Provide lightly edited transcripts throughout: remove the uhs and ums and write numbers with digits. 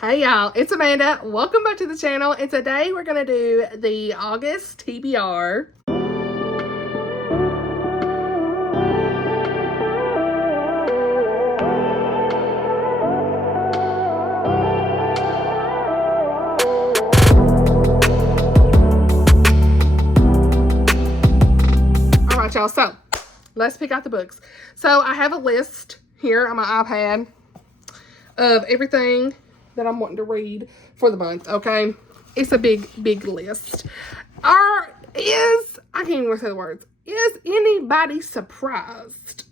Hey y'all, it's Amanda. Welcome back to the channel, and today we're going to do the August TBR. Alright y'all, so let's pick out the books. So I have a list here on my iPad of everything that I'm wanting to read for the month, okay? It's a big list. I can't even say the words. Is anybody surprised?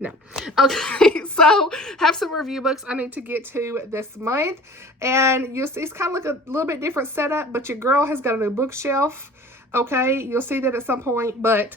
No. Okay, so have some review books I need to get to this month. And you'll see it's kind of like a little bit different setup, but your girl has got a new bookshelf. Okay, you'll see that at some point, but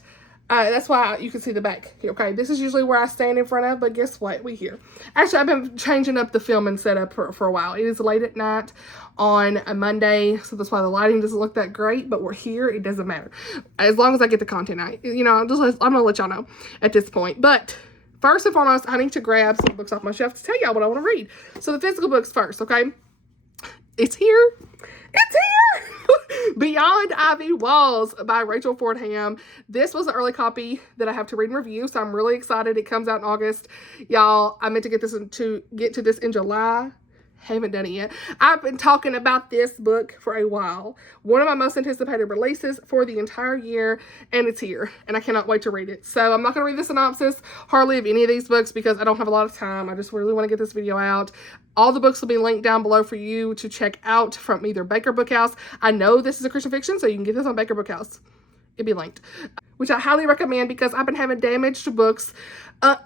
that's why you can see the back here, okay? This is usually where I stand in front of, but guess what? We here. Actually, I've been changing up the filming setup for a while. It is late at night on a Monday, so that's why the lighting doesn't look that great, but we're here. It doesn't matter. As long as I get the content out. You know, I'm going to let y'all know at this point. But first and foremost, I need to grab some books off my shelf to tell y'all what I want to read. So the physical books first, okay? It's here. It's here! Beyond Ivy Walls by Rachel Fordham. This was an early copy that I have to read and review, so I'm really excited. It comes out in August. Y'all, I meant to get to this in July. Haven't done it yet. I've been talking about this book for a while. One of my most anticipated releases for the entire year, and it's here, and I cannot wait to read it. So I'm not going to read the synopsis hardly of any of these books because I don't have a lot of time. I just really want to get this video out. All the books will be linked down below for you to check out from either Baker Bookhouse. I know this is a Christian fiction, so you can get this on Baker Bookhouse. It'll be linked, which I highly recommend because I've been having damaged books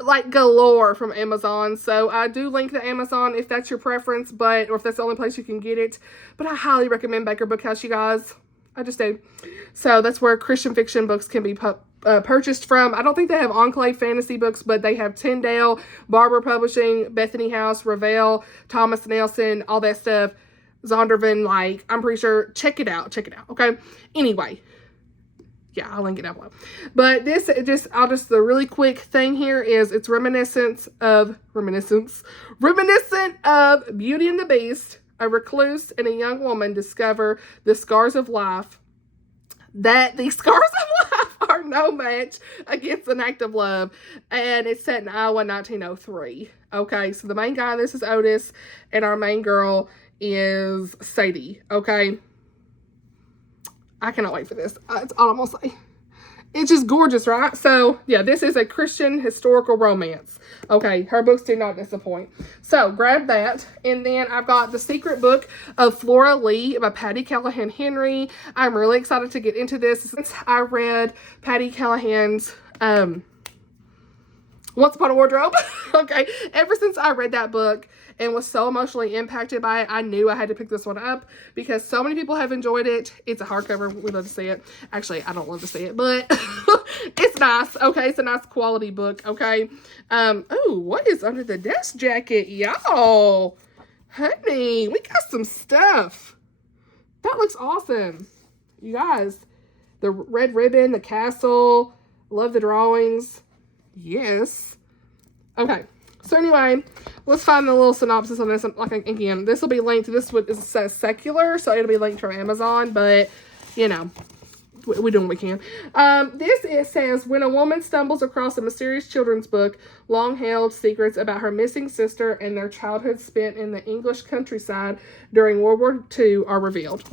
like galore from Amazon. So I do link the Amazon if that's your preference, or if that's the only place you can get it. But I highly recommend Baker Bookhouse, you guys. I just do. So that's where Christian fiction books can be purchased from. I don't think they have Enclave fantasy books, but they have Tyndale, Barber Publishing, Bethany House, Revell, Thomas Nelson, all that stuff. Zondervan, like, I'm pretty sure. Check it out, okay? Anyway. Yeah, I'll link it down below. But this, the really quick thing here is it's reminiscent of Beauty and the Beast. A recluse and a young woman discover the scars of life, that the scars of life are no match against an act of love. And it's set in Iowa, 1903. Okay, so the main guy in this is Otis, and our main girl is Sadie, okay? I cannot wait for this. It's all I'm going to say. It's just gorgeous, right? So, yeah, this is a Christian historical romance. Okay, her books do not disappoint. So, grab that. And then I've got The Secret Book of Flora Lee by Patti Callahan Henry. I'm really excited to get into this. Since I read Patti Callahan's Once Upon a Wardrobe. Okay, ever since I read that book and was so emotionally impacted by it, I knew I had to pick this one up because so many people have enjoyed it. It's a hardcover. We love to see it. Actually, I don't love to see it, but it's nice. Okay, it's a nice quality book. Okay. Oh, what is under the desk jacket, y'all? Honey, we got some stuff. That looks awesome. You guys, the red ribbon, the castle, love the drawings. Yes. Okay. So anyway, let's find the little synopsis on this. Like, again, this will be linked to this. It says secular, so it'll be linked from Amazon. But, you know, we do what we can. It says, when a woman stumbles across a mysterious children's book, long-held secrets about her missing sister and their childhood spent in the English countryside during World War II are revealed.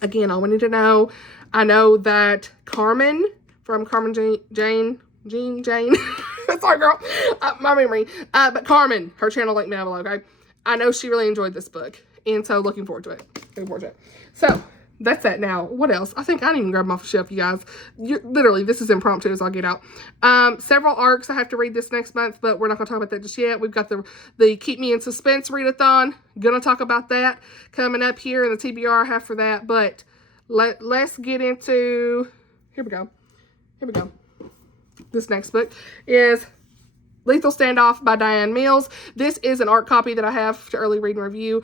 Again, all we need to know, I know that Carmen from Carmen Jane. Sorry, girl. My memory. But Carmen, her channel link down below, okay? I know she really enjoyed this book. And so, looking forward to it. So, that's that now. What else? I think I didn't even grab them off the shelf, you guys. Literally, this is impromptu as I'll get out. Several arcs. I have to read this next month, but we're not going to talk about that just yet. We've got the Keep Me in Suspense Readathon. Gonna talk about that coming up here in the TBR I have for that. But let's get into... Here we go. This next book is Lethal Standoff by DiAnn Mehl. This is an art copy that I have to early read and review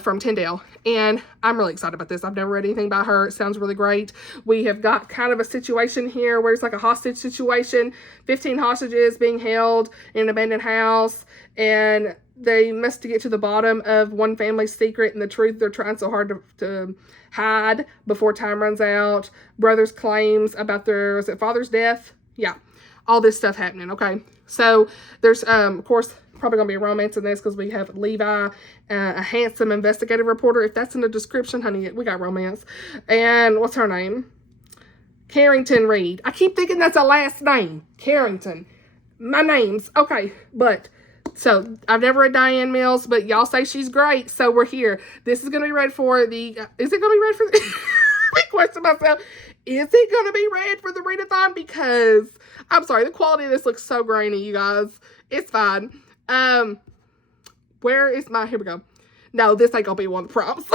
from Tyndale. And I'm really excited about this. I've never read anything by her. It sounds really great. We have got kind of a situation here where it's like a hostage situation. 15 hostages being held in an abandoned house. And they must get to the bottom of one family's secret and the truth they're trying so hard to hide before time runs out. Brothers' claims about their, was it father's death? Yeah. All this stuff happening, okay? So there's, of course, probably going to be a romance in this because we have Levi, a handsome investigative reporter. If that's in the description, honey, we got romance. And what's her name? Carrington Reed. I keep thinking that's a last name. Carrington. My name's, okay, but... So, I've never read DiAnn Mills, but y'all say she's great, so we're here. This is going to be read for the... is it going to be read for the... I question myself. Is it going to be read for the readathon? Because, I'm sorry, the quality of this looks so grainy, you guys. It's fine. Where is my... Here we go. No, this ain't going to be one of the prompts.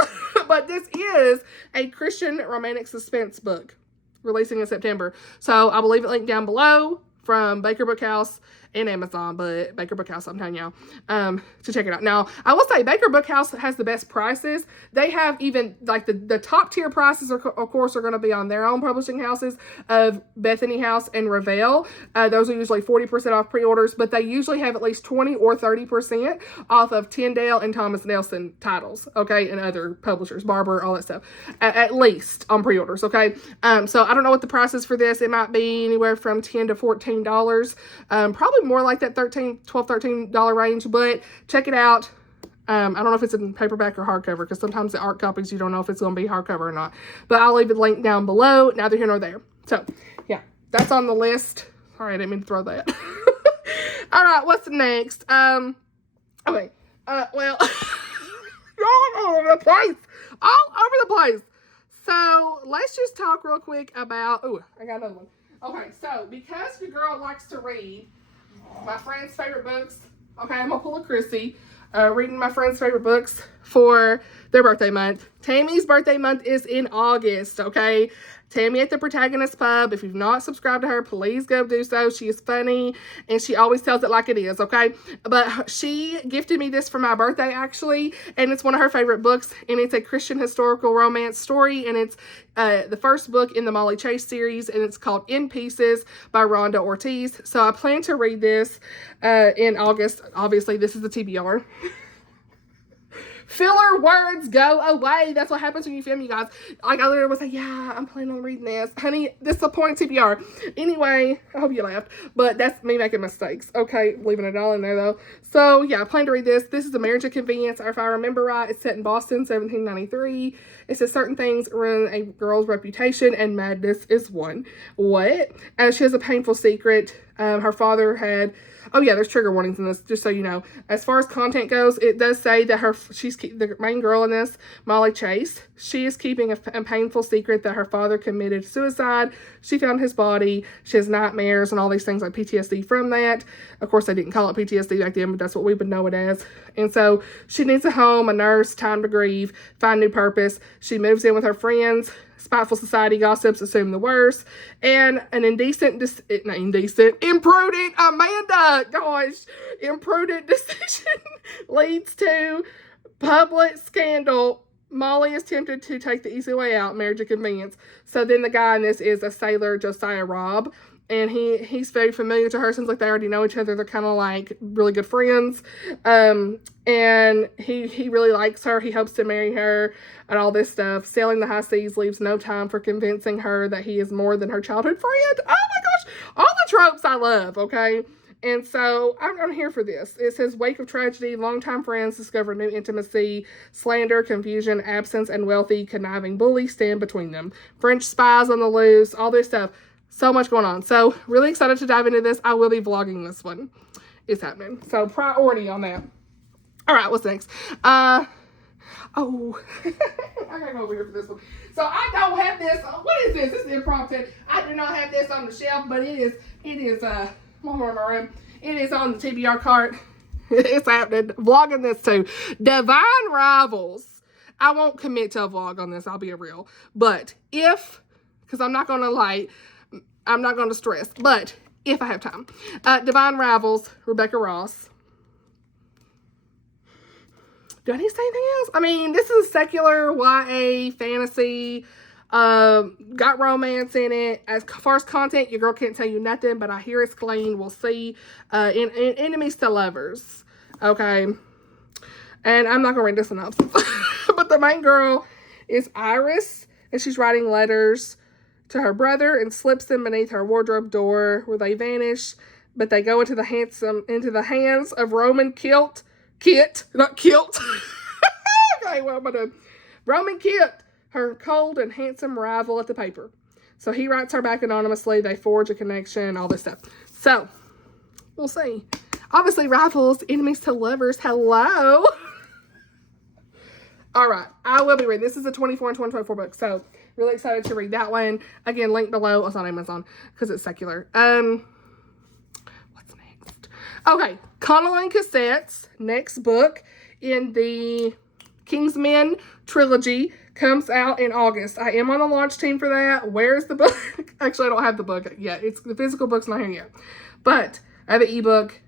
But this is a Christian romantic suspense book releasing in September. So, I will leave it linked down below from Baker Bookhouse and Amazon, but Baker Bookhouse, I'm telling y'all, to check it out. Now, I will say Baker Bookhouse has the best prices. They have even, like, the top tier prices, of course, are going to be on their own publishing houses of Bethany House and Revel. Those are usually 40% off pre-orders, but they usually have at least 20 or 30% off of Tyndale and Thomas Nelson titles, okay, and other publishers, Barber, all that stuff, at least on pre-orders, okay? So I don't know what the price is for this. It might be anywhere from $10 to $14, probably more like that $13 range, but check it out. I don't know if it's in paperback or hardcover, because sometimes the art copies you don't know if it's going to be hardcover or not, but I'll leave a link down below. Neither here nor there. So yeah, that's on the list. Sorry, I didn't mean to throw that. All right, what's next? Okay, well, all over the place. So let's just talk real quick about, oh, I got another one. Okay, so because your girl likes to read my friend's favorite books, okay, I'm gonna pull a Chrissy, reading my friend's favorite books for their birthday month. Tammy's birthday month is in August, okay? Tammy at the Protagonist Pub. If you've not subscribed to her, please go do so. She is funny, and she always tells it like it is, okay? But she gifted me this for my birthday, actually, and it's one of her favorite books, and it's a Christian historical romance story, and it's the first book in the Molly Chase series, and it's called In Pieces by Rhonda Ortiz. So I plan to read this in August. Obviously, this is the TBR. Filler words go away. That's what happens when you film, you guys. Like, I literally was like, yeah, I'm planning on reading this. Honey, this is a point TBR. Anyway, I hope you laughed. But that's me making mistakes. Okay, leaving it all in there, though. So, yeah, I plan to read this. This is A Marriage of Convenience. Or if I remember right, it's set in Boston, 1793. It says certain things ruin a girl's reputation, and madness is one. What? She has a painful secret. Her father had... Oh, yeah, there's trigger warnings in this, just so you know. As far as content goes, it does say that she's the main girl in this, Molly Chase. She is keeping a painful secret that her father committed suicide. She found his body. She has nightmares and all these things like PTSD from that. Of course, they didn't call it PTSD back then, but that's what we would know it as. And so she needs a home, a nurse, time to grieve, find new purpose. She moves in with her friends. Spiteful society gossips assume the worst, and an imprudent decision leads to public scandal. Molly is tempted to take the easy way out, marriage of convenience. So then the guy in this is a sailor, Josiah Robb, and he's very familiar to her. Seems like they already know each other. They're kind of like really good friends. And he really likes her. He hopes to marry her and all this stuff. Sailing the high seas leaves no time for convincing her that he is more than her childhood friend. Oh my gosh. All the tropes I love, okay? And so I'm here for this. It says, wake of tragedy, longtime friends discover new intimacy, slander, confusion, absence, and wealthy, conniving bully stand between them. French spies on the loose, all this stuff. So much going on. So, really excited to dive into this. I will be vlogging this one. It's happening. So, priority on that. All right, what's next? I gotta go over here for this one. So, I don't have this. What is this? This is impromptu. I do not have this on the shelf, but it is my room. It is on the TBR cart. It's happening. Vlogging this too. Divine Rivals. I won't commit to a vlog on this. I'll be real. But because I'm not going to stress, but if I have time. Divine Rivals, Rebecca Ross. Do I need to say anything else? I mean, this is a secular YA fantasy. Got romance in it. As far as content, your girl can't tell you nothing, but I hear it's clean. We'll see. In enemies to lovers. Okay. And I'm not going to read the synopsis. But the main girl is Iris, and she's writing letters to her brother and slips them beneath her wardrobe door where they vanish. But they go into the hands of Roman Kit. Okay, well, I'm going to... Roman Kit, her cold and handsome rival at the paper. So he writes her back anonymously. They forge a connection, all this stuff. So, we'll see. Obviously, rivals, enemies to lovers. Hello. All right. I will be reading. This is a 24 and 2024 book. So, really excited to read that one. Again, link below. It's on Amazon because it's secular. What's next? Okay. Connilyn Cossette's next book in the Kingsmen trilogy comes out in August. I am on the launch team for that. Where's the book? Actually, I don't have the book yet. The physical book's not here yet. But I have an ebook,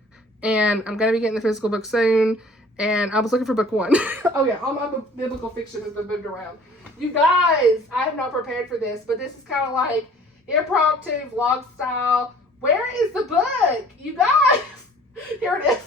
and I'm going to be getting the physical book soon. And I was looking for book 1. Oh, yeah. All my biblical fiction has been moved around. You guys, I have not prepared for this, but this is kind of like impromptu vlog style. Where is the book? You guys. Here it is.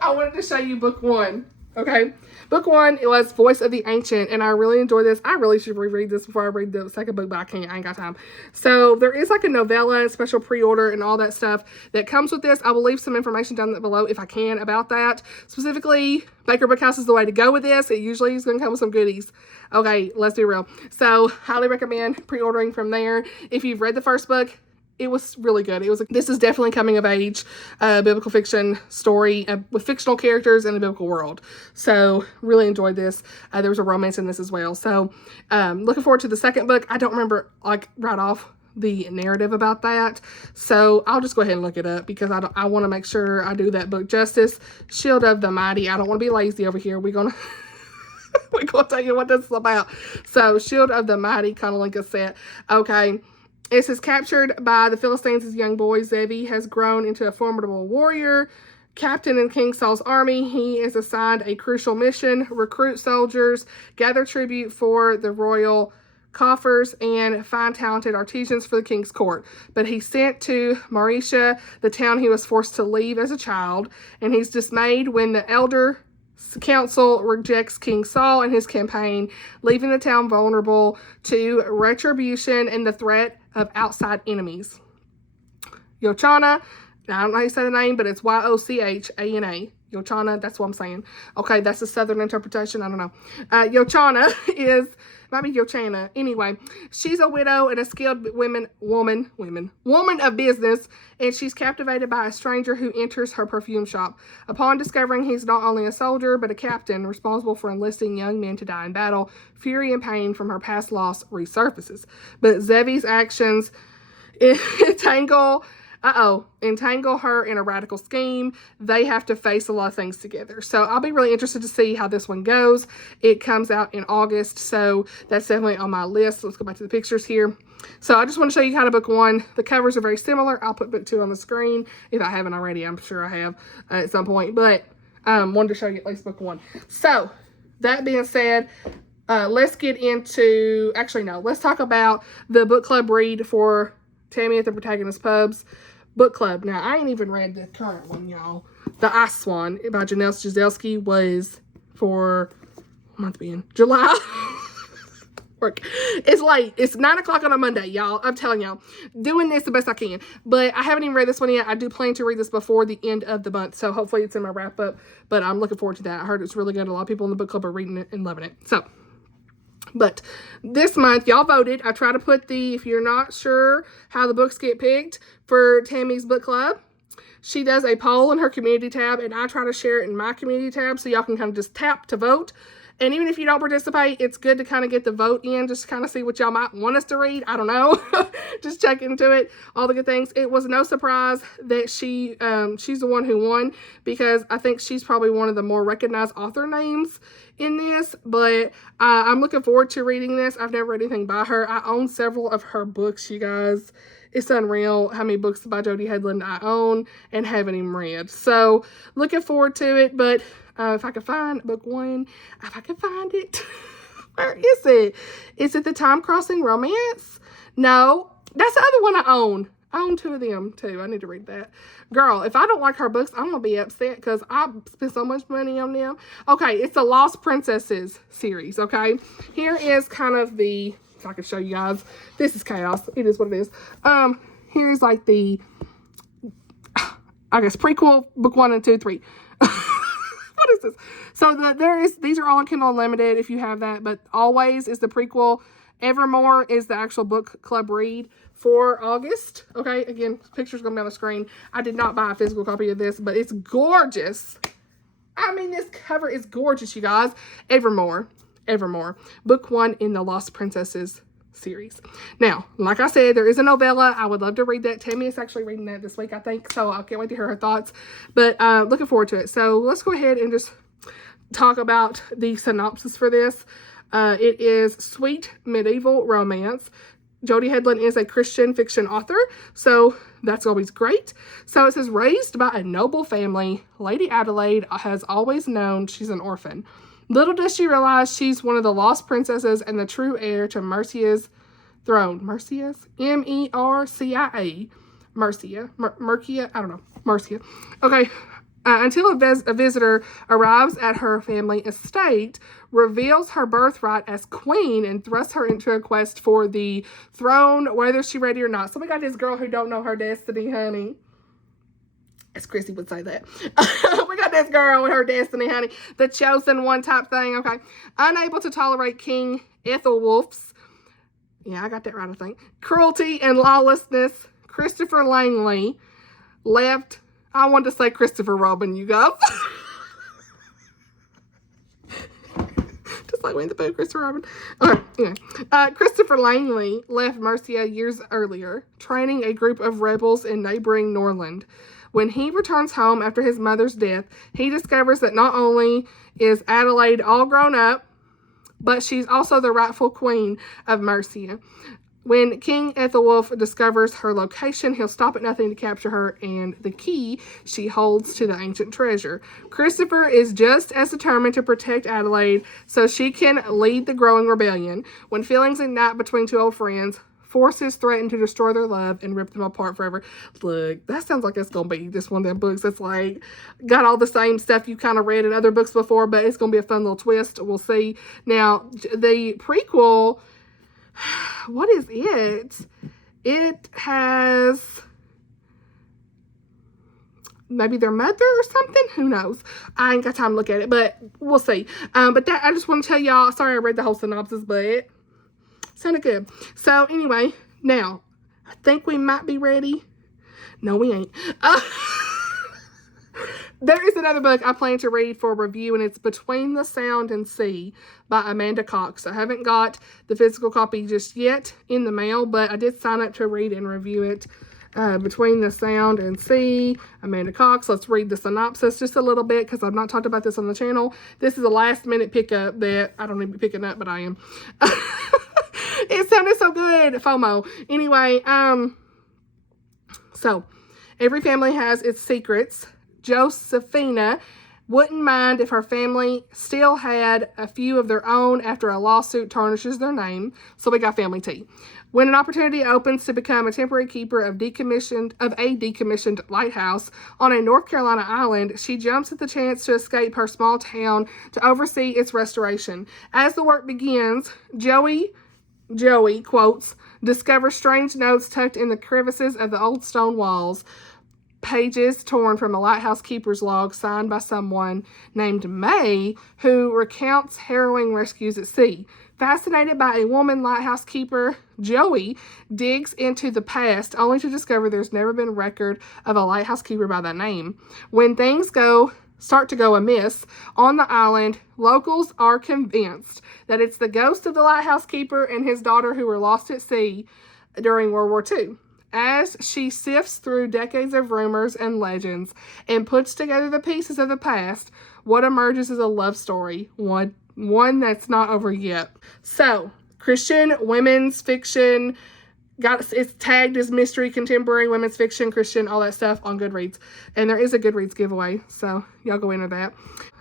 I wanted to show you book 1. Okay. Book 1, it was Voice of the Ancient, and I really enjoyed this. I really should reread this before I read the second book, but I can't. I ain't got time. So there is like a novella, special pre-order, and all that stuff that comes with this. I will leave some information down below if I can about that. Specifically, Baker Bookhouse is the way to go with this. It usually is going to come with some goodies. Okay, let's be real. So highly recommend pre-ordering from there. If you've read the first book, it was really good. This is definitely coming of age, biblical fiction story with fictional characters in the biblical world. So really enjoyed this. There was a romance in this as well. So looking forward to the second book. I don't remember like right off the narrative about that. So I'll just go ahead and look it up because I want to make sure I do that book justice. Shield of the Mighty. I don't want to be lazy over here. We're going to tell you what this is about. So Shield of the Mighty, Connilyn Cossette. Okay. It says, captured by the Philistines as young boy, Zevi has grown into a formidable warrior. Captain in King Saul's army, he is assigned a crucial mission: recruit soldiers, gather tribute for the royal coffers, and find talented artisans for the king's court. But he's sent to Marisha, the town he was forced to leave as a child, and he's dismayed when the elder council rejects King Saul and his campaign, leaving the town vulnerable to retribution and the threat of outside enemies. Yochana, now I don't know how you say the name, but it's Yochana. Yochana, that's what I'm saying. Okay, that's the southern interpretation. I don't know. Yochana might be Yochana. Anyway, she's a widow and a skilled woman of business, and she's captivated by a stranger who enters her perfume shop. Upon discovering he's not only a soldier, but a captain responsible for enlisting young men to die in battle, fury and pain from her past loss resurfaces. But Zevi's actions entangle her in a radical scheme. They have to face a lot of things together. So I'll be really interested to see how this one goes. It comes out in August, so that's definitely on my list. Let's go back to the pictures here. So I just want to show you kind of book 1. The covers are very similar. I'll put book 2 on the screen if I haven't already. I'm sure I have at some point, but wanted to show you at least book 1. So that being said, let's get into, let's talk about the book club read for Tammy at the Protagonist Pubs book club. Now, I ain't even read the current one, y'all. The Ice Swan by Janice Jazelski was for, what month being? July. It's late. It's 9 o'clock on a Monday, y'all. I'm telling y'all. Doing this the best I can. But I haven't even read this one yet. I do plan to read this before the end of the month. So hopefully it's in my wrap up. But I'm looking forward to that. I heard it's really good. A lot of people in the book club are reading it and loving it. So, but this month, y'all voted. I try to put if you're not sure how the books get picked for Tammy's book club, she does a poll in her community tab, and I try to share it in my community tab so y'all can kind of just tap to vote. And even if you don't participate, it's good to kind of get the vote in, just to kind of see what y'all might want us to read. I don't know. Just check into it. All the good things. It was no surprise that she's the one who won, because I think she's probably one of the more recognized author names in this. But I'm looking forward to reading this. I've never read anything by her. I own several of her books, you guys. It's unreal how many books by Jody Hedlund I own and haven't even read. So, looking forward to it. But if I can find book 1, if I can find it. Where is it? Is it the Time Crossing Romance? No, that's the other one I own. I own 2 of them too. I need to read that. Girl, if I don't like her books, I'm going to be upset because I spent so much money on them. Okay, it's the Lost Princesses series, okay? Here is kind of the, if I can show you guys. This is chaos. It is what it is. Here's like the, I guess, prequel, book 1 and 2, 3. What is this? So these are all on Kindle Unlimited if you have that, but Always is the prequel. Evermore is the actual book club read for August. Okay, again, picture's going to be on the screen. I did not buy a physical copy of this, but it's gorgeous. I mean, this cover is gorgeous, you guys. Evermore. Book 1 in the Lost Princesses series. Now, like I said, there is a novella. I would love to read that. Tammy is actually reading that this week, I think, so I can't wait to hear her thoughts. But looking forward to it. So let's go ahead and just talk about the synopsis for this. It is sweet medieval romance. Jody Hedlund is a Christian fiction author, so that's always great. So it says, raised by a noble family, Lady Adelaide has always known she's an orphan. Little does she realize she's one of the lost princesses and the true heir to Mercia's throne. Mercia's? M-E-R-C-I-A. Mercia. Mercia? I don't know. Mercia. Okay. Until a visitor arrives at her family estate, reveals her birthright as queen, and thrusts her into a quest for the throne, whether she's ready or not. So we got this girl who don't know her destiny, honey. As Chrissy would say that. We got this girl with her destiny, honey. The chosen one type thing, okay. Unable to tolerate King Ethelwulf's, yeah, I got that right, I think, cruelty and lawlessness, Christopher Langley left, I wanted to say Christopher Robin, you guys. Just like we in the book, Christopher Robin. Okay, anyway. Christopher Langley left Mercia years earlier, training a group of rebels in neighboring Norland. When he returns home after his mother's death, he discovers that not only is Adelaide all grown up, but she's also the rightful queen of Mercia. When King Ethelwulf discovers her location, he'll stop at nothing to capture her and the key she holds to the ancient treasure. Christopher is just as determined to protect Adelaide so she can lead the growing rebellion. When feelings ignite between 2 old friends, forces threaten to destroy their love and rip them apart forever. Look, that sounds like it's going to be just one of them books that's like, got all the same stuff you kind of read in other books before, but it's going to be a fun little twist. We'll see. Now, the prequel, what is it? It has maybe their mother or something. Who knows? I ain't got time to look at it, but we'll see. But that, I just want to tell y'all, sorry I read the whole synopsis, but it sounded good. So anyway, now I think we might be ready. No, we ain't. There is another book I plan to read for review, and it's Between the Sound and Sea by Amanda Cox. I haven't got the physical copy just yet in the mail, but I did sign up to read and review it. Between the Sound and Sea, Amanda Cox. Let's read the synopsis just a little bit because I've not talked about this on the channel. This is a last minute pickup that I don't need to be picking up, but I am. It sounded so good. FOMO. Anyway, so every family has its secrets. Josephina wouldn't mind if her family still had a few of their own after a lawsuit tarnishes their name. So we got family tea. When an opportunity opens to become a temporary keeper of a decommissioned lighthouse on a North Carolina island, she jumps at the chance to escape her small town to oversee its restoration. As the work begins, Joey, quotes, discovers strange notes tucked in the crevices of the old stone walls. Pages torn from a lighthouse keeper's log signed by someone named May, who recounts harrowing rescues at sea. Fascinated by a woman lighthouse keeper, Joey digs into the past only to discover there's never been record of a lighthouse keeper by that name. When things start to go amiss on the island, locals are convinced that it's the ghost of the lighthouse keeper and his daughter who were lost at sea during World War II. As she sifts through decades of rumors and legends and puts together the pieces of the past, what emerges is a love story, one that's not over yet. So, Christian women's fiction, it's tagged as mystery, contemporary, women's fiction, Christian, all that stuff on Goodreads. And there is a Goodreads giveaway, so y'all go into that.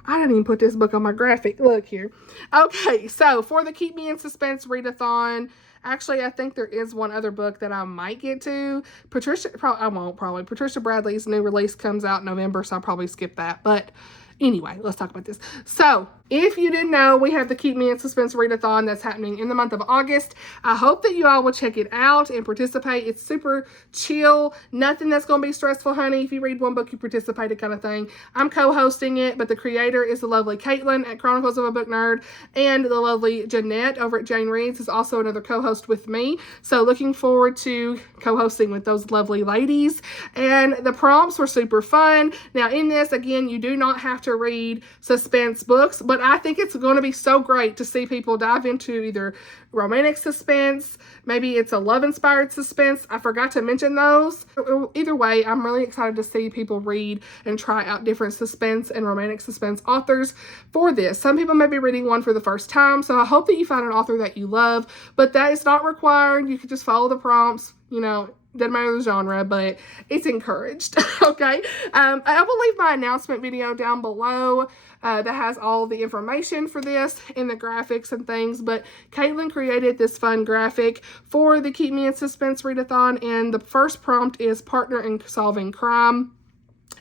I didn't even put this book on my graphic. Look here. Okay, so for the Keep Me in Suspense Readathon, Actually, I think there is one other book that I might get to. I won't probably. Patricia Bradley's new release comes out in November, so I'll probably skip that. But anyway, let's talk about this. So, if you didn't know, we have the Keep Me in Suspense Readathon that's happening in the month of August. I hope that you all will check it out and participate. It's super chill. Nothing that's going to be stressful, honey. If you read one book, you participated kind of thing. I'm co-hosting it, but the creator is the lovely Caitlin at Chronicles of a Book Nerd, and the lovely Jeanette over at Jane Reads is also another co-host with me. So looking forward to co-hosting with those lovely ladies. And the prompts were super fun. Now in this, again, you do not have to read suspense books, but I think it's going to be so great to see people dive into either romantic suspense, maybe it's a love-inspired suspense. I forgot to mention those. Either way, I'm really excited to see people read and try out different suspense and romantic suspense authors for this. Some people may be reading one for the first time, so I hope that you find an author that you love, but that is not required. You can just follow the prompts, you know. Doesn't matter the genre, but it's encouraged. Okay. I will leave my announcement video down below that has all the information for this and the graphics and things. But Caitlin created this fun graphic for the Keep Me in Suspense Readathon, and the first prompt is Partner in Solving Crime,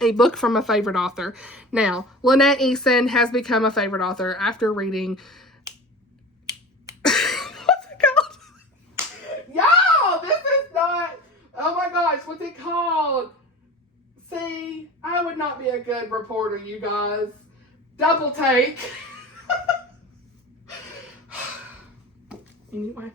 a book from a favorite author. Now, Lynette Eason has become a favorite author after reading. What's it called? Y'all, this is not. Oh my gosh, what's it called? See, I would not be a good reporter, you guys. Double take. Anyway.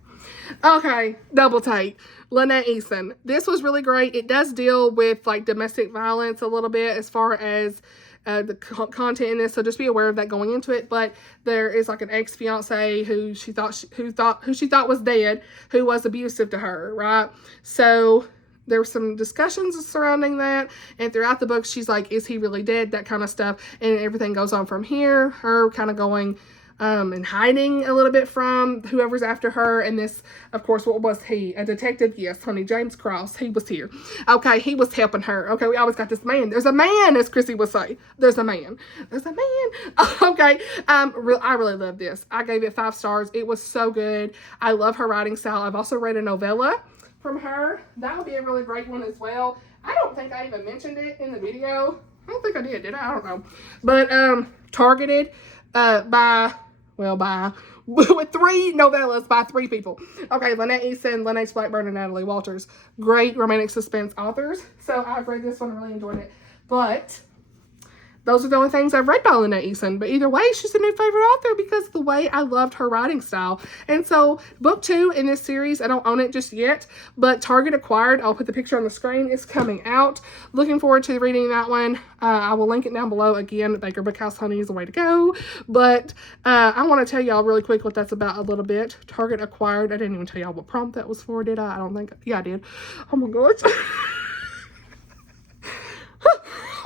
Okay, double take. Lynette Eason. This was really great. It does deal with like domestic violence a little bit as far as the content in this, so just be aware of that going into it. But there is like an ex-fiance who she thought was dead, who was abusive to her, right? So there were some discussions surrounding that, and throughout the book she's like, is he really dead? That kind of stuff, and everything goes on from here, her kind of going and hiding a little bit from whoever's after her. And this, of course, what was he? A detective? Yes, honey, James Cross. He was here. Okay, he was helping her. Okay, we always got this man. There's a man, as Chrissy would say. There's a man. There's a man. Okay, I really love this. I gave it 5 stars. It was so good. I love her writing style. I've also read a novella from her. That would be a really great one as well. I don't think I even mentioned it in the video. I don't think I did I? I don't know. But targeted with 3 novellas by 3 people. Okay, Lynette Eason, Lynn H. Blackburn, and Natalie Walters. Great romantic suspense authors. So I've read this one and really enjoyed it. But those are the only things I've read by Lynette Eason. But either way, she's a new favorite author because of the way I loved her writing style. And so book 2 in this series, I don't own it just yet, but Target acquired. I'll put the picture on the screen. It's coming out. Looking forward to reading that one. I will link it down below. Again, Baker Bookhouse Honey is the way to go. But I want to tell y'all really quick what that's about a little bit. Target acquired. I didn't even tell y'all what prompt that was for, did I? I don't think. Yeah, I did. Oh my gosh.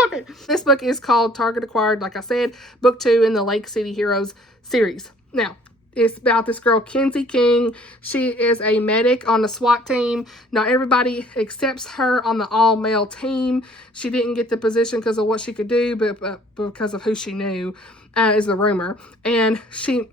Okay, this book is called Target Acquired, like I said, book 2 in the Lake City Heroes series. Now, it's about this girl, Kenzie King. She is a medic on the SWAT team. Not everybody accepts her on the all-male team. She didn't get the position because of what she could do, but because of who she knew. Is the rumor. And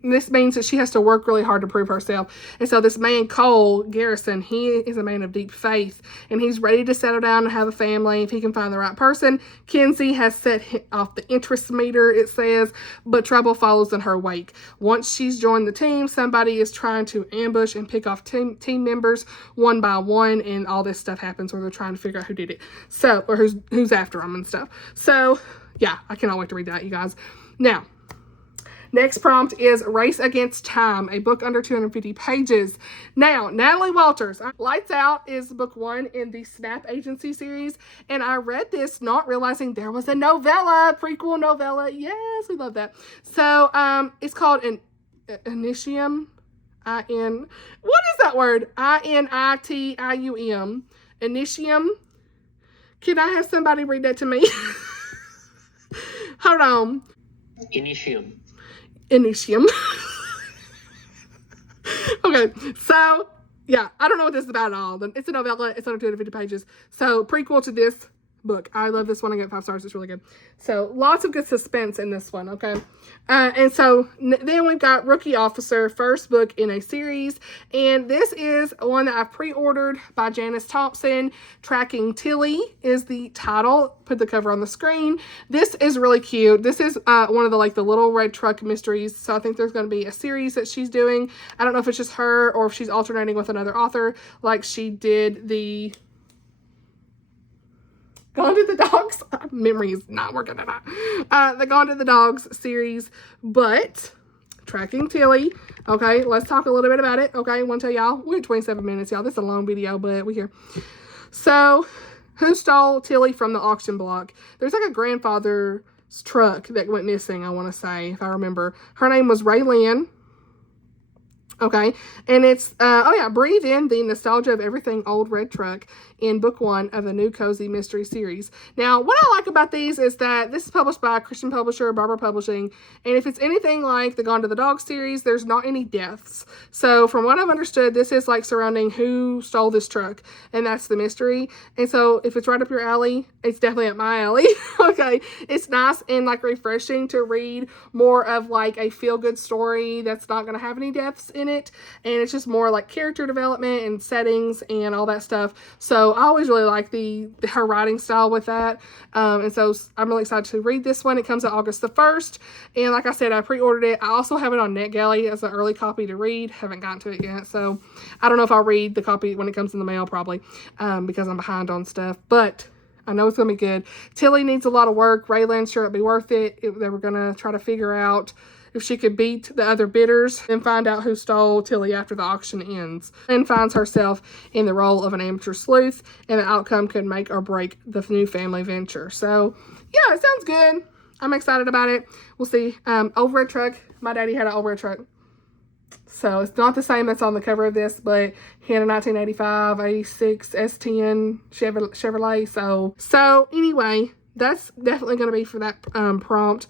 this means that she has to work really hard to prove herself. And so this man, Cole Garrison, he is a man of deep faith, and he's ready to settle down and have a family if he can find the right person. Kenzie has set off the interest meter, it says, but trouble follows in her wake. Once she's joined the team, somebody is trying to ambush and pick off team members one by one, and all this stuff happens where they're trying to figure out who did it. So, or who's after them and stuff. So, yeah, I cannot wait to read that, you guys. Now, next prompt is Race Against Time, a book under 250 pages. Now, Natalie Walters, Lights Out is book 1 in the Snap Agency series, and I read this not realizing there was a novella, prequel novella. Yes, we love that. So, it's called Initium. What is that word? Initium. Initium. Can I have somebody read that to me? Hold on. Initium. Okay, so yeah, I don't know what this is about at all. It's a novella. It's under 250 pages. So prequel to this book. I love this one. I get 5 stars. It's really good. So lots of good suspense in this one, okay? And so then we've got Rookie Officer, first book in a series. And this is one that I've pre-ordered by Janice Thompson. Tracking Tilly is the title. Put the cover on the screen. This is really cute. This is one of the like the little red truck mysteries. So I think there's going to be a series that she's doing. I don't know if it's just her or if she's alternating with another author like she did the Gone to the Dogs. Memory is not working tonight. The Gone to the Dogs series, but Tracking Tilly. Okay, let's talk a little bit about it. Okay, I want to tell y'all, we're at 27 minutes, y'all. This is a long video, but we're here. So, who stole Tilly from the auction block? There's like a grandfather's truck that went missing, I want to say, if I remember. Her name was Lynn. Okay, and it's, oh yeah, breathe in the nostalgia of everything old red truck in book 1 of the new cozy mystery series. Now, what I like about these is that this is published by a Christian publisher, Barber Publishing, and if it's anything like the Gone to the Dog series, there's not any deaths. So, from what I've understood, this is like surrounding who stole this truck, and that's the mystery. And so, if it's right up your alley, it's definitely up my alley. Okay, it's nice and like refreshing to read more of like a feel-good story that's not going to have any deaths in it, and it's just more like character development and settings and all that stuff. So I always really like her writing style with that, and so I'm really excited to read this one. It comes out August the 1st, and like I said, I pre-ordered it. I also have it on NetGalley as an early copy to read. Haven't gotten to it yet, so I don't know if I'll read the copy when it comes in the mail, probably, because I'm behind on stuff, but I know it's going to be good. Tilly needs a lot of work. Raylan's sure it'll be worth it. They were going to try to figure out if she could beat the other bidders and find out who stole Tilly after the auction ends. And finds herself in the role of an amateur sleuth, and the outcome could make or break the new family venture. So, yeah, it sounds good. I'm excited about it. We'll see. Old red truck. My daddy had an old red truck. So, it's not the same that's on the cover of this, but he had a 1985, 86 S10 Chevrolet. So anyway, that's definitely going to be for that prompt.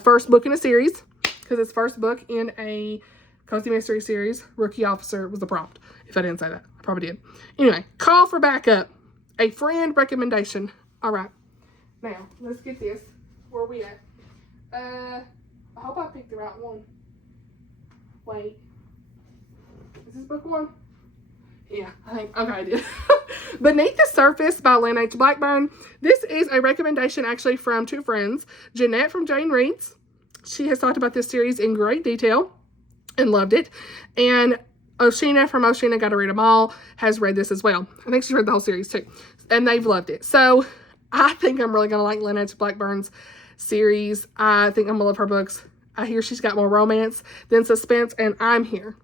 First book in a series, because it's first book in a cozy mystery series. Rookie Officer was the prompt. If I didn't say that, I probably did. Anyway, call for backup. A friend recommendation. All right. Now, let's get this. Where are we at? I hope I picked the right one. Wait. Is this book 1? Yeah, I think, okay, I did. Beneath the Surface by Lynn H. Blackburn. This is a recommendation actually from 2 friends. Jeanette from Jane Reads. She has talked about this series in great detail and loved it. And Oshina from Oshina Gotta Read 'Em All has read this as well. I think she's read the whole series too. And they've loved it. So I think I'm really going to like Lynn H. Blackburn's series. I think I'm going to love her books. I hear she's got more romance than suspense, and I'm here.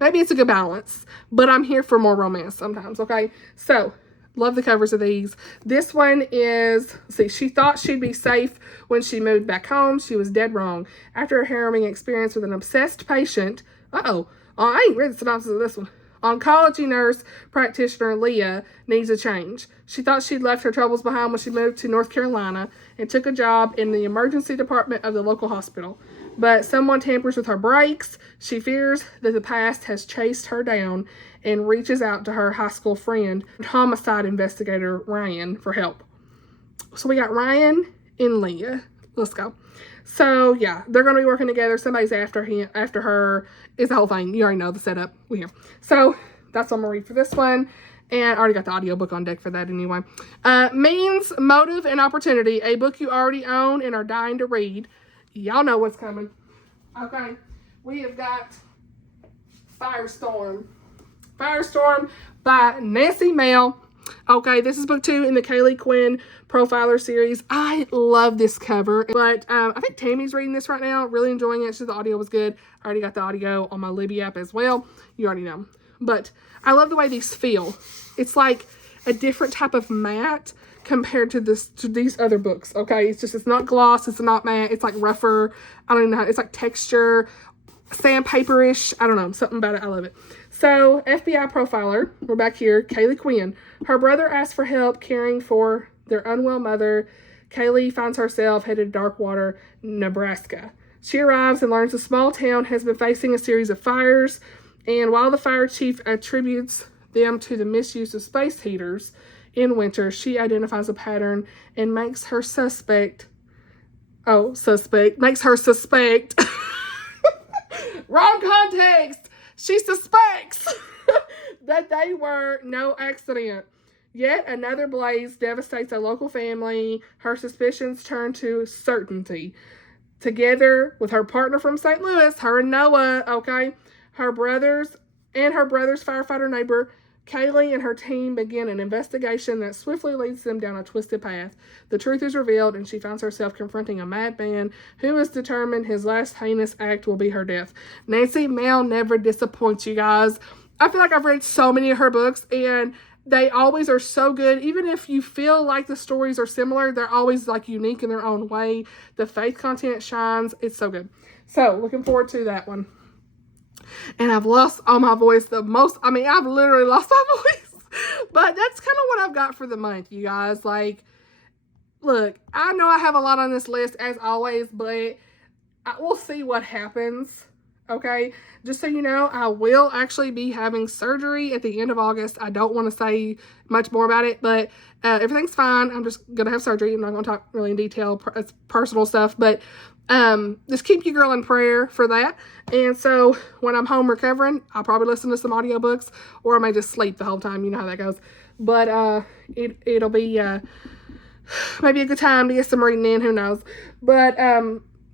Maybe it's a good balance, but I'm here for more romance sometimes, okay? So, love the covers of these. This one is, see, she thought she'd be safe when she moved back home. She was dead wrong. After a harrowing experience with an obsessed patient, I ain't read the synopsis of this one. Oncology nurse practitioner Leah needs a change. She thought she'd left her troubles behind when she moved to North Carolina and took a job in the emergency department of the local hospital. But someone tampers with her brakes. She fears that the past has chased her down and reaches out to her high school friend, homicide investigator Ryan, for help. So we got Ryan and Leah. Let's go. So, yeah, they're going to be working together. Somebody's after her. It's the whole thing. You already know the setup. We're here. So, that's what I'm going to read for this one. And I already got the audiobook on deck for that anyway. Means, Motive, and Opportunity. A book you already own and are dying to read. Y'all know what's coming. Okay. We have got Firestorm. Firestorm by Nancy Mehl. Okay, this is book 2 in the Kaylee Quinn Profiler series. I love this cover, but I think Tammy's reading this right now. Really enjoying it. She said the audio was good. I already got the audio on my Libby app as well. You already know. But I love the way these feel. It's like a different type of matte compared to these other books. Okay, it's not gloss. It's not matte. It's like rougher. I don't even know. It's like texture, sandpaper-ish. I don't know. Something about it. I love it. So, FBI profiler, we're back here, Kaylee Quinn. Her brother asks for help caring for their unwell mother. Kaylee finds herself headed to Darkwater, Nebraska. She arrives and learns the small town has been facing a series of fires, and while the fire chief attributes them to the misuse of space heaters in winter. She identifies a pattern and makes her suspect. Makes her suspect. Wrong context. She suspects that they were no accident. Yet another blaze devastates a local family. Her suspicions turn to certainty. Together with her partner from St. Louis, her and Noah, okay, her brother's firefighter neighbor, Kaylee, and her team begin an investigation that swiftly leads them down a twisted path. The truth is revealed, and she finds herself confronting a madman who is determined his last heinous act will be her death. Nancy Mehl never disappoints, you guys. I feel like I've read so many of her books, and they always are so good. Even if you feel like the stories are similar, they're always like unique in their own way. The faith content shines. It's so good. So, looking forward to that one. And I've lost all my voice the most. I mean, I've literally lost my voice. But that's kind of what I've got for the month, you guys. Like, look, I know I have a lot on this list, as always, but we'll see what happens. Okay? Just so you know, I will actually be having surgery at the end of August. I don't want to say much more about it, but everything's fine. I'm just going to have surgery. I'm not going to talk really in detail. It's personal stuff, but just keep your girl in prayer for that. And so when I'm home recovering, I'll probably listen to some audiobooks, or I may just sleep the whole time. You know how that goes. But it'll be maybe a good time to get some reading in. Who knows? But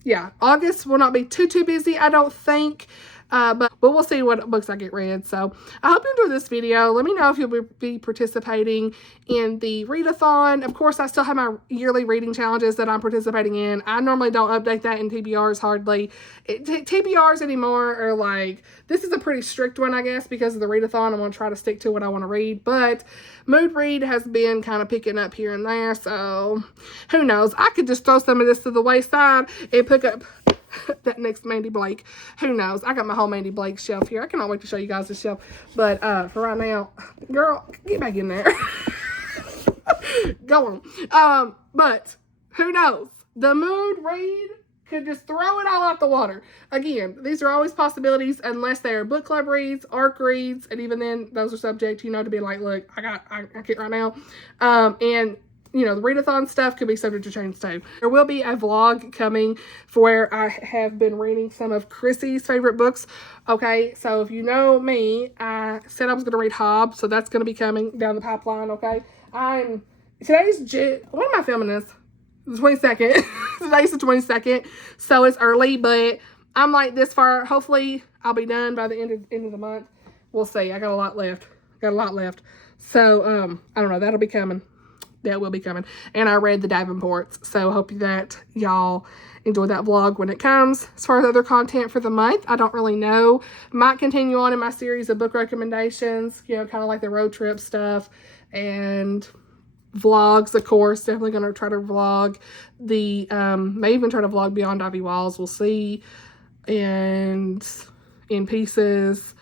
yeah, August will not be too busy, I don't think. But we'll see what books I get read. So I hope you enjoyed this video. Let me know if you'll be participating in the readathon. Of course, I still have my yearly reading challenges that I'm participating in. I normally don't update that in TBRs hardly. TBRs anymore are like, this is a pretty strict one, I guess, because of the readathon. I'm going to try to stick to what I want to read. But Mood Read has been kind of picking up here and there. So who knows? I could just throw some of this to the wayside and pick up that next Mandy Blake. Who knows? I got my whole Mandy Blake shelf here. I cannot wait to show you guys the shelf. But for right now, girl, get back in there. Go on. But who knows? The Mood Read could just throw it all out the water. Again, these are always possibilities unless they are book club reads, ARC reads, and even then, those are subject, you know, to be like, look, I can't right now. And you know, the readathon stuff could be subject to change too. There will be a vlog coming for where I have been reading some of Chrissy's favorite books. Okay, so if you know me, I said I was going to read Hobbs, so that's going to be coming down the pipeline, okay? What am I filming this? The 22nd. Today's the 22nd, so it's early, but I'm like this far. Hopefully, I'll be done by the end of the month. We'll see. I got a lot left. So, I don't know. That'll be coming. That will be coming. And I read the Davenports. So I hope that y'all enjoy that vlog when it comes. As far as other content for the month, I don't really know. Might continue on in my series of book recommendations, you know, kind of like the road trip stuff and vlogs, of course. Definitely going to try to vlog the, may even try to vlog Beyond Ivy Walls. We'll see. And In Pieces,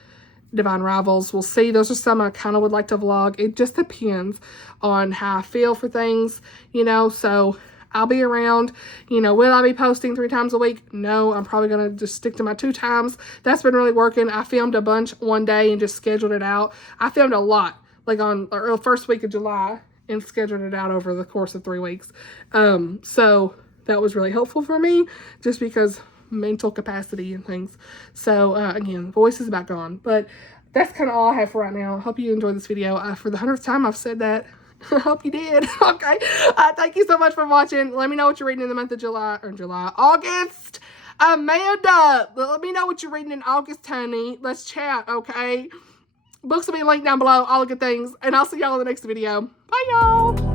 Divine Rivals. We'll see. Those are some I kind of would like to vlog. It just depends on how I feel for things, you know, so I'll be around. You know, will I be posting 3 times a week? No, I'm probably going to just stick to my 2 times. That's been really working. I filmed a bunch one day and just scheduled it out. I filmed a lot, like on the first week of July, and scheduled it out over the course of 3 weeks. So that was really helpful for me, just because mental capacity and things. So again, voice is back on, but that's kind of all I have for right now. I hope you enjoyed this video. For the 100th time I've said that. I hope you did. Okay, thank you so much for watching. Let me know what you're reading in the month of August. Amanda, let me know what you're reading in August, honey. Let's chat. Okay, books will be linked down below, all the good things, and I'll see y'all in the next video. Bye, y'all.